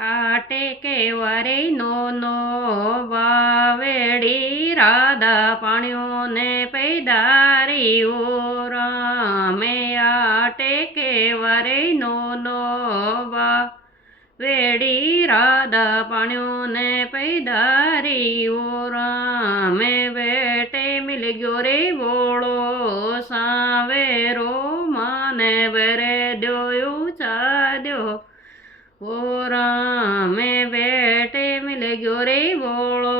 આટે કેવરે નો વાવેડી રાધા પાણ્યો ને પૈદારી ઓ રામે આટે કેવરે નો વાવેડી રાધા પાણ્યો ને પૈદારી ઓ રામે બેટે મિલ ગયો રે બોળો સાવેરો માને વેરે દ્યો ચાદ્યો ઓ રામે બેટે મિલ ગયો રે બોળો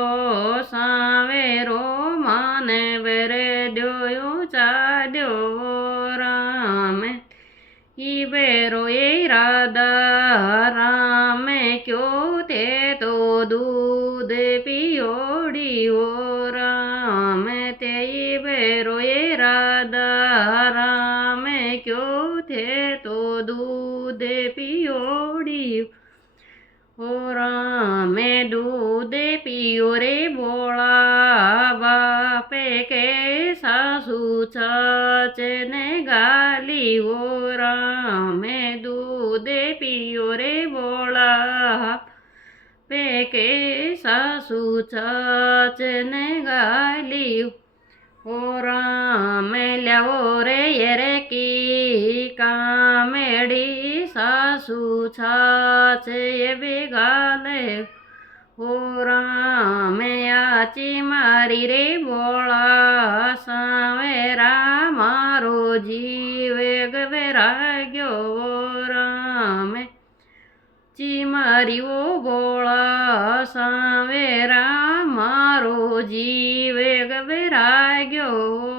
સાવેરો માને વેરે દ્યો ચાદ્યો ઓ રામે ઈ બેરો એ રાધા રામે ક્યો તે તો દૂધ પીઓડી ઓ રામે તે ઈ બેરો એ રાધા રામે ક્યો તે તો દૂધ પીઓડી ઓ રામે દૂધ પીયો રે બોળા બાપે કે સાસુ છાછ ને ગાલી ઓ રામે દૂધ પીયો રે બોળા પે કે સાસુ છાછ ને ગાલી ઓ રામે લ્યાવો રે યરે કી કામેડી સાસુ છાછ એ ગાલે ઓ રામે આચી મારી રે બોળા સાવેરા મારો જીવ ગવેરાગ્યો ઓ રામે ચી મારી ઓ બોળા સાવેરા મારો જીવ ગવેરાગ્યો